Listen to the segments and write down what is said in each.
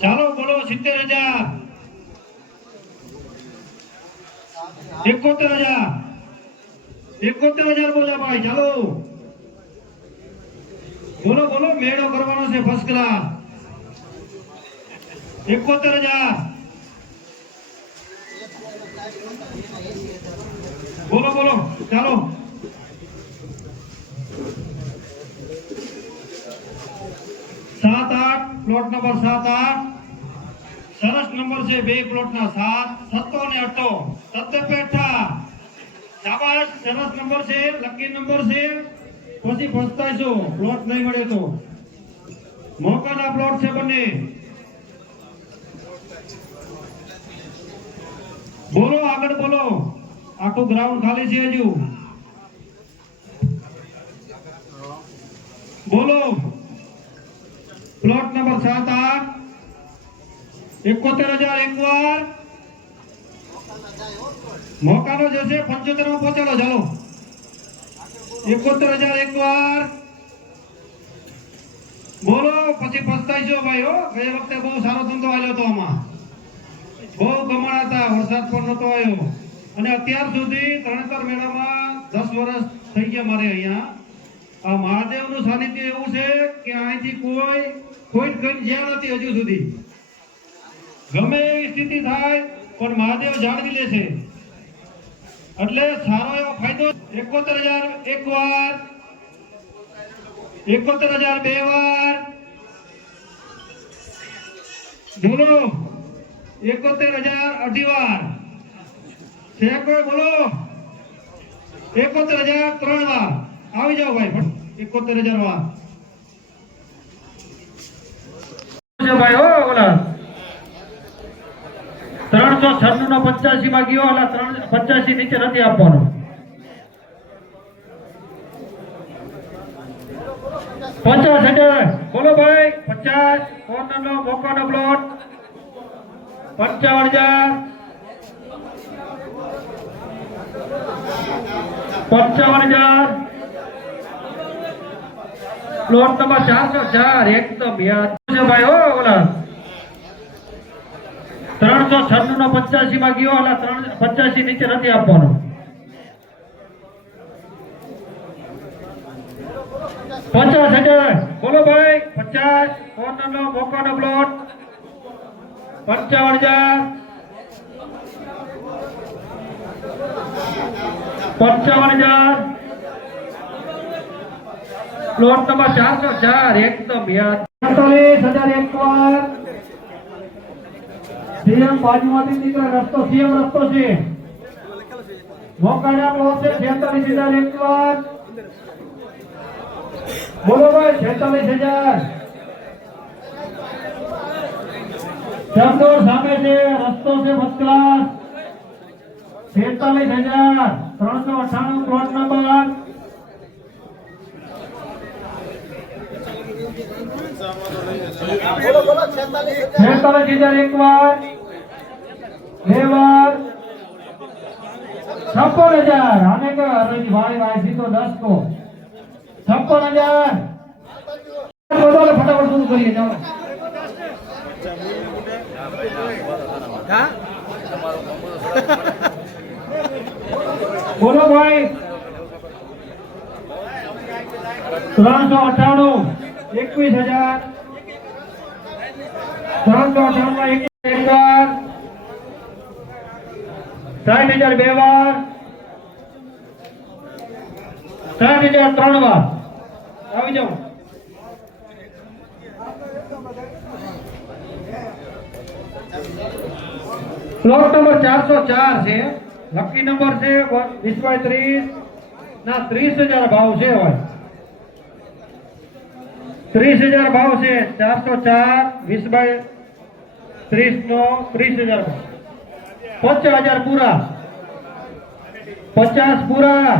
ચાલો બોલો સિત્તેર હજાર. એકોતેર હજાર. એકોતેર હજાર બોલ્યા ભાઈ, ચાલો. બોલો બોલો, મેળો કરવાનો છે ફર્સ્ટ ક્લાસ એકોતેર હજાર. બોલો બોલો, ચાલો. સાત આઠ પ્લોટ નંબર સાત આઠ. સરસ નંબર છે બે પ્લોટના સાત સત્તો ને અઠ્ઠો સત્તે પેઠા શાબાશ સરસ નંબર છે લકી નંબર છે પછી પસ્તાઈશો પ્લોટ નહીં મળે તો મોકાના પ્લોટ છે બંને બોલો આગળ બોલો આખું ગ્રાઉન્ડ ખાલી છે હજુ બોલો પ્લોટ નંબર સાત આઠ એકોતેર હજાર એક વાર મોકાનો જશે પંચોતેરમાં પહોંચેલો ચાલો એકોતેર હજાર એક વાર બોલો, પછી પસ્તાઈશો ભાઈ, હો. ગયા વખતે બહુ સારો ધંધો આવ્યો હતો આમાં. બહુ કમાણા હતા, વરસાદ પણ નતો આવ્યો. અને અત્યાર સુધી ત્રણેતર મેળામાં દસ વર્ષ થઈ ગયા મારે અહીંયા. આ મહાદેવનું સાનિધ્ય એવું છે કે અહીંથી કોઈ કોઈ જ જ્યાં નથી હજુ સુધી. ગમે એવી સ્થિતિ થાય, પણ મહાદેવ જાળવી લે એટલે સારો એવો ફાયદો એકોતેર હજાર એક વાર એકોતેર હજાર બે વાર બોલો, એકોતેર હજાર અઢી વાર બોલો, એકોતેર હજાર ત્રણ વાર આવી જાઓ ભાઈ એકોતેર હજાર વાર. ભાઈ ઓ ઓલા. ત્રણસો છન્નું નો પંચ્યાસી માં ગયો એટલે ત્રણ, પંચ્યાસી નીચે નથી આપવાનો. પચાસ હજાર બોલો ભાઈ, પચાસ કોર્નર નો મોકાનો પ્લોટ પંચાવન હજાર. પંચાવન હજાર. પ્લોટ નંબર ચારસો ચાર, એકદમ યાદ. ભાઈ હો, ઓલા? ત્રણસો છન્નું નો પંચ્યાસી માં ગયો એટલે ત્રણ પંચ્યાસી નીચે નથી આપવાનો. પચાસ હજાર. બોલો ભાઈ, પચાસ. કોર્નર નો મોકાનો પ્લોટ પંચાવન હજાર. પંચાવન હજાર. પ્લોટ નંબર ચારસો ચાર, એકદમ યાદ. અડતાલીસ હજાર એક વાર. સીએમ બાજુમાંથી નીકળે, રસ્તો સીએમ, રસ્તો છે છેતાલીસ હજાર એક વાર બોલો ભાઈ, છેતાલીસ હજાર. ચંદોર સામે છે, રસ્તો છે ફર્સ્ટ ક્લાસ છેતાલીસ હજાર ત્રણસો અઠાણું પ્લોટ નંબર છેતાલીસ હજાર એક વાર છપ્પન હજાર. આને કે હવેથી ભાઈ ભાઈ સીધો દસ કો છપ્પન હજાર. ફટાફટ શરૂ કરીએ જાઓ. બોલો ભાઈ. ત્રણસો અઠાણું એકવીસ હજાર. ત્રણસો અઠાણું એકવીસ એક સાઠ હજાર બે વાર. ત્રણ હજાર ત્રણ વાર. આવી જાઓ. પ્લોટ નંબર ચારસો ચાર છે. લકી નંબર છે વીસ બાય ત્રીસ. ના, ત્રીસ હજાર ભાવ છે હોય ત્રીસ હજાર ભાવ છે, ચારસો ચાર વીસ બાય ત્રીસ નો ત્રીસ હજાર ભાવ. પચાસ હજાર પૂરા. પચાસ પૂરા.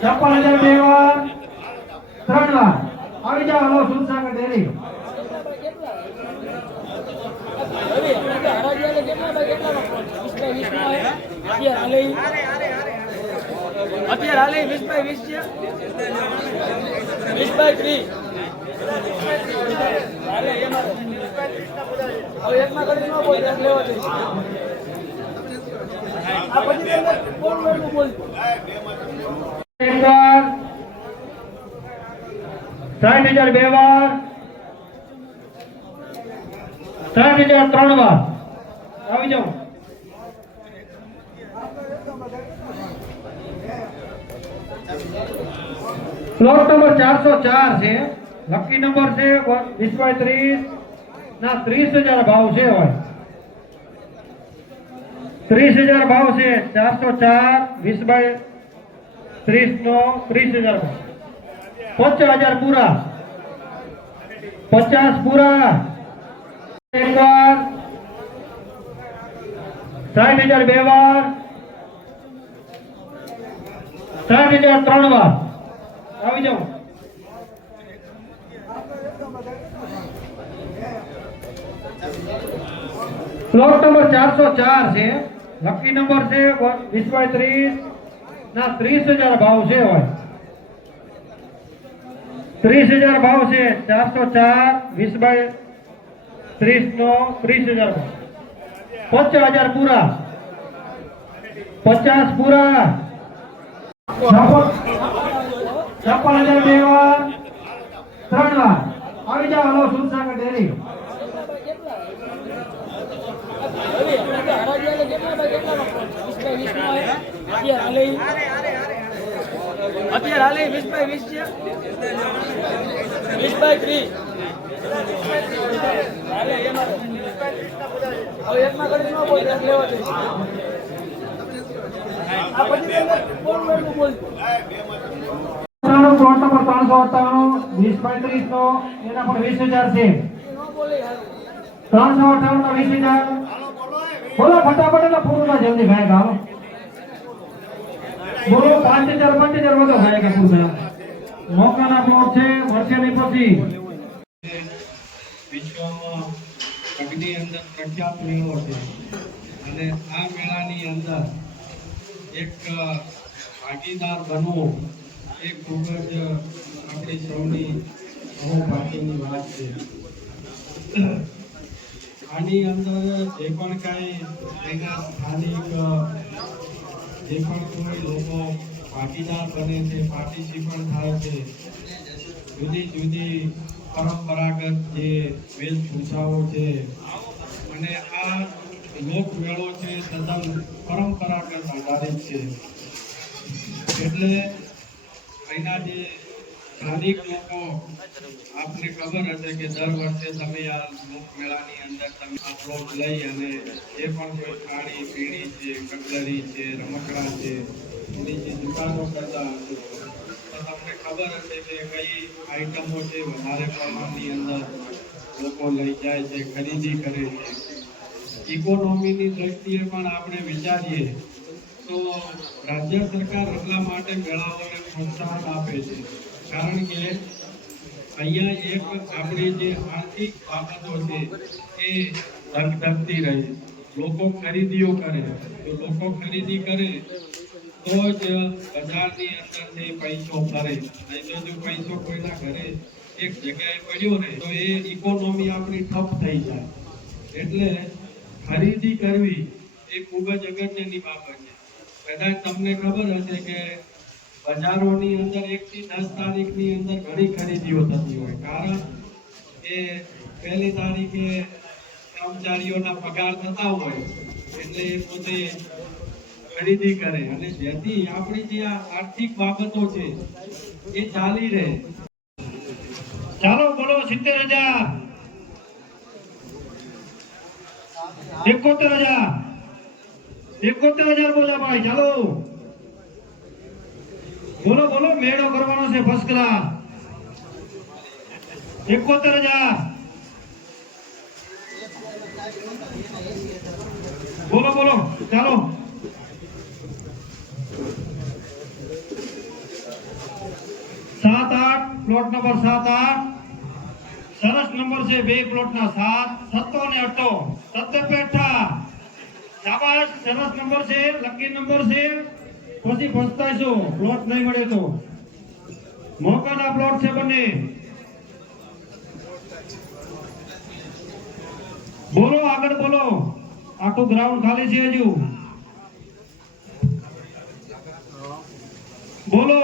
છપ્પન હજાર બે વાર ત્રણ વાર આવી જાઓ, હલો સુરસાગર ડેરી. અત્યારે હાલે વીસ બાય વીસ છે. વીસ બાય ત્રીસ. હાલે એકમાં સાઠ હજાર બે વાર. ત્રણ હજાર ત્રણ વાર. આવી જાઓ. પ્લોટ નંબર ચારસો ચાર છે. લકી નંબર છે વીસ બાય ત્રીસ. ના, ત્રીસ હજાર ભાવ છે હોય ત્રીસ હજાર ભાવ છે, ચારસો ચાર, વીસ બાય ત્રીસ નો ત્રીસ હજાર પચાસ હજાર પૂરા. પચાસ પૂરા. એક વાર સાઠ હજાર બે વાર. સાઠ હજાર ત્રણ વાર. આવી જાઓ. પ્લોટ નંબર ચારસો ચાર છે લકી નંબર છે વીસ બાય ત્રીસ ના ત્રીસ હજાર ભાવ છે હોય ત્રીસ હજાર ભાવ છે ચારસો ચાર વીસ બાય ત્રીસ નો ત્રીસ હજાર ભાવ પચાસ હજાર પૂરા પચાસ પૂરા છપ્પન છપ્પન હજાર બે વાર ત્રણ વાર આવી જાઓ હલો સુરસાગર ડેરી હવે આપણે હરાજી આલે કેટલા બાય કેટલા વીસ બાય વીસ નો અત્યારે હાલે અત્યારે હાલે વીસ બાય વીસ છે વીસ બાય ત્રીસ ત્રણસો અઠ્ઠાણું વીસ બાય નો એના પણ વીસ હજાર. છે ત્રણસો અઠ્ઠાણું વીસ હજાર બોલો, ફટાફટ એટલે પૂરું ના જલ્દી ભાઈ ગાલો બોલો, પાંચ હજાર પાંચ હજાર વધુ થાય કે પૂરું મોકાના પ્લોટ છે નહીં પછી. વિશ્વમાં અંદર પ્રખ્યાત મેળો છે. અને આ મેળાની અંદર એક ભાગીદાર બનવું એ ખૂબ જ આપણી સૌની અહોભાગ્યની વાત છે. આની અંદર જે પણ કાંઈ એના સ્થાનિક જે પણ કોઈ લોકો ભાગીદાર બને છે પાર્ટિસિપન્ટ થાય છે. જુદી જુદી પરંપરાગત જે વેશભૂષાઓ છે અને આ લોકમેળો છે તદ્દન પરંપરાગત આધારિત છે. એટલે અહીંના જે સ્થાનિક લોકો આપને ખબર હશે કે દર વર્ષે તમે આ લોકમેળાની અંદર તમે આ પ્લોટ લઈ અને જે પણ કોઈ ખાણી પીણી છે, કટલરી છે, રમકડા છે, એની જે દુકાનો કરતા હશે, તો તમને ખબર હશે કે કઈ આઈટમો છે વધારે પ્રમાણની અંદર લોકો લઈ જાય છે, ખરીદી કરે છે. ઇકોનોમીની દ્રષ્ટિએ પણ આપણે વિચારીએ તો રાજ્ય સરકાર એટલા માટે મેળાઓને પ્રોત્સાહન આપે છે. કારણ કે અહીંયા એક આપણી જે આર્થિક બાબતો છે એ ધગધગતી રહે. લોકો ખરીદીઓ કરે. તો લોકો ખરીદી કરે, તો જ બજારની અંદરથી પૈસો ફરે નહીં તો જો પૈસો કોઈના ઘરે એક જગ્યાએ પડ્યો ને, તો એ ઇકોનોમી આપણી ઠપ થઈ જાય. એટલે ખરીદી કરવી એ ખૂબ જ અગત્યની બાબત છે. કદાચ તમને ખબર હશે કે બજારોની અંદર એક થી દસ તારીખની અંદર ઘણી ખરીદીઓ થતી હોય. કારણ કે પહેલી તારીખે કર્મચારીઓના પગાર થતા હોય એટલે એ પોતે ખરીદી કરે. અને જેથી આપણી જે આર્થિક બાબતો છે એ ચાલી રહે. ચાલો, બોલો, સિત્તેર હજાર. એકોતેર હજાર. એકોતેર હજાર બોલા ભાઈ, ચાલો. બોલો બોલો, મેળો કરવાનો છે ફર્સ્ટ ક્લાસ એકોતેર હજાર. બોલો બોલો, ચાલો. સાત આઠ પ્લોટ નંબર સાત આઠ. સરસ નંબર છે, બે પ્લોટ ના સાત. સત્તો ને અઠ્ઠો. સત્તર પેઠા. શાબાશ, સરસ નંબર છે લકી નંબર છે. પછી પસ્તાશું પ્લોટ નહીં મળે તો. મોકાના પ્લોટ છે બંને. બોલો, આગળ બોલો. આખું ગ્રાઉન્ડ ખાલી છે હજુ. બોલો.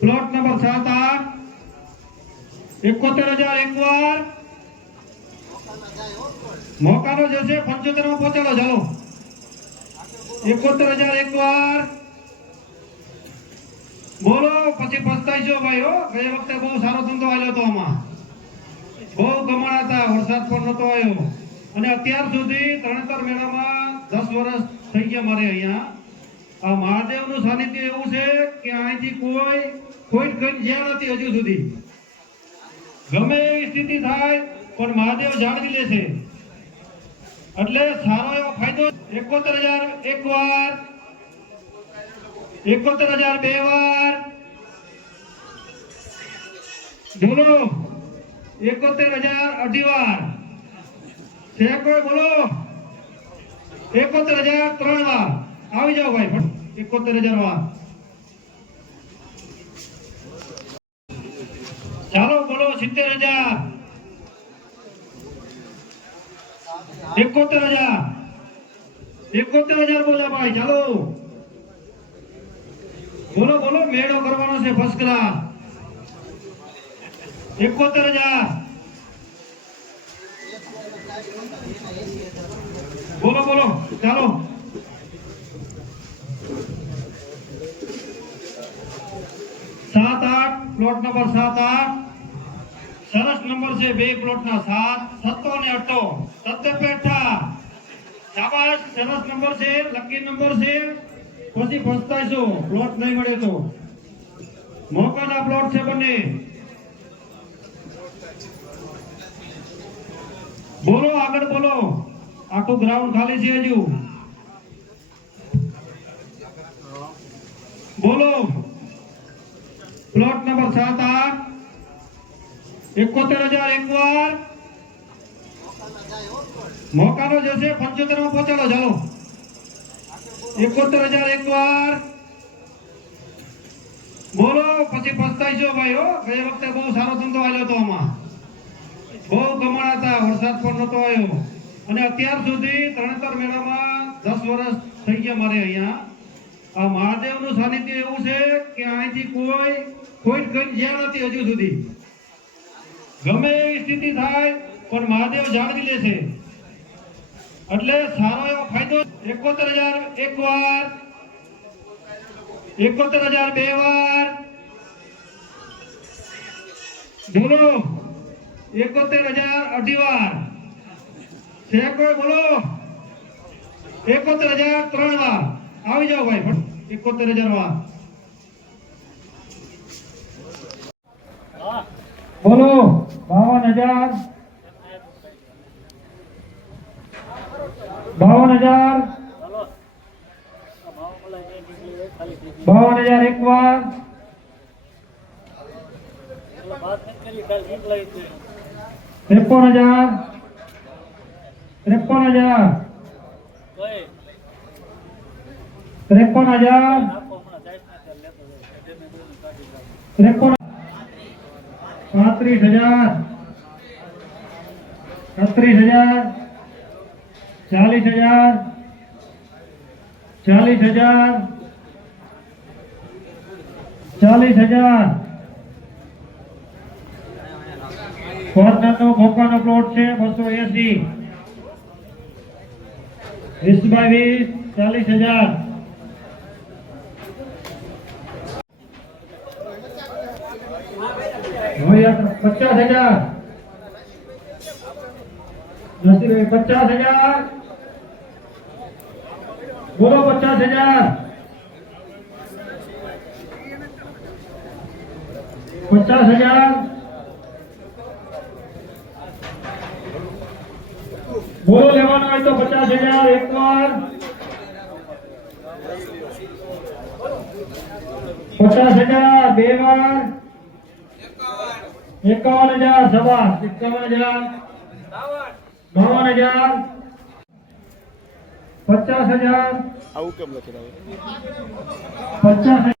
પ્લોટ નંબર સાત આઠ. એકોતેર હજાર એકવાર. મોકાનો જશે પંચોતેરમાં પહોંચેલો, ચાલો. એકોતેર હજાર એક વાર બોલો, પછી પસ્તાઈશો ભાઈ, હો. ગઈ વખતે બહુ સારો ધંધો આવ્યો હતો આમાં. બહુ કમાણા હતા, વરસાદ પણ નતો આવ્યો. અને અત્યાર સુધી ત્રણેતર મેળામાં દસ વર્ષ થઈ ગયા મારે અહીંયા. આ મહાદેવનું સાનિધ્ય એવું છે કે અહીંથી કોઈ કોઈ કઈ જ્યાં નથી હજુ સુધી. ગમે એવી સ્થિતિ થાય, પણ મહાદેવ જાળવી લે છે. એટલે સારો એવો ફાયદો એકોતેર હજાર એક વાર એકોતેર હજાર બે વાર બોલો, એકોતેર હજાર અઢી વાર કોઈ? બોલો. એકોતેર હજાર ત્રણ વાર આવી જાઓ ભાઈ એકોતેર હજાર વાર ચાલો, બોલો, સિત્તેર હજાર. એકોતેર હજાર. એકોતેર હજાર બોલ્યા ભાઈ, ચાલો. બોલો બોલો, મેળો કરવાનો છે ફર્સ્ટ ક્લાસ એકોતેર હજાર. બોલો બોલો, ચાલો. સાત આઠ પ્લોટ નંબર સાત આઠ. સરસ નંબર છે બે પ્લોટના સાત, સત્તો ને અઠ્ઠો. સત્તે પેઠા. શાબાશ, સરસ નંબર છે, લકી નંબર છે. પછી પસ્તાઈશો પ્લોટ નહીં મળે તો. મોકાના પ્લોટ છે બંને. બોલો, આગળ બોલો. આખું ગ્રાઉન્ડ ખાલી છે હજુ. બોલો. પ્લોટ નંબર સાત, આઠ. એકોતેર હજાર એક વાર મોકાનો જશે પંચોતેરમાં પહોંચેલો ચાલો. એકોતેર હજાર એક વાર બોલો, પછી પસ્તાઈશો ભાઈ, હો. ગઈ વખતે બહુ સારો ધંધો આવ્યો હતો આમાં. બહુ કમાણા હતા, વરસાદ પણ નતો આવ્યો. અને અત્યાર સુધી ત્રણેતર મેળામાં દસ વર્ષ થઈ ગયા મારે અહીંયા. આ મહાદેવનું સાનિધ્ય એવું છે કે અહીંથી કોઈ કઈ જ્યાં નથી હજુ સુધી. ગમે એવી સ્થિતિ થાય, પણ મહાદેવ જાળવી લે છે. એટલે સારો એવો ફાયદો, એકોતેર હજાર એક વાર એકોતેર હજાર બે વાર બોલો, એકોતેર હજાર અઢી વાર કોઈ બોલો, એકોતેર હજાર ત્રણ વાર આવી જાઓ ભાઈ એકોતેર હજાર વાર. બોલો. બાવન હજાર. બાવન હજાર. બાવન હજાર એક વાર. ત્રેપન હજાર. ત્રેપન હજાર. ત્રેપન હજાર. ત્રેપન પાંત્રીસ હજાર, છત્રીસ હજાર, ચાલીસ હજાર ચાલીસ હજાર ચાલીસ હજાર. કોર્નરનો મોકાનો પ્લોટ છે બસો એસી. વીસ બાય વીસ, ચાલીસ હજાર હવે આ પચાસ હજાર પચાસ હજાર. બોલો પચાસ હજાર. પચાસ હજાર. બોલો લેવાનો હોય તો પચાસ હજાર એક વાર પચાસ હજાર, બે વાર. એકાવન હજાર સભા એકાવન હજાર બાવન હજાર પચાસ હજાર આવું કેમ લખી પચાસ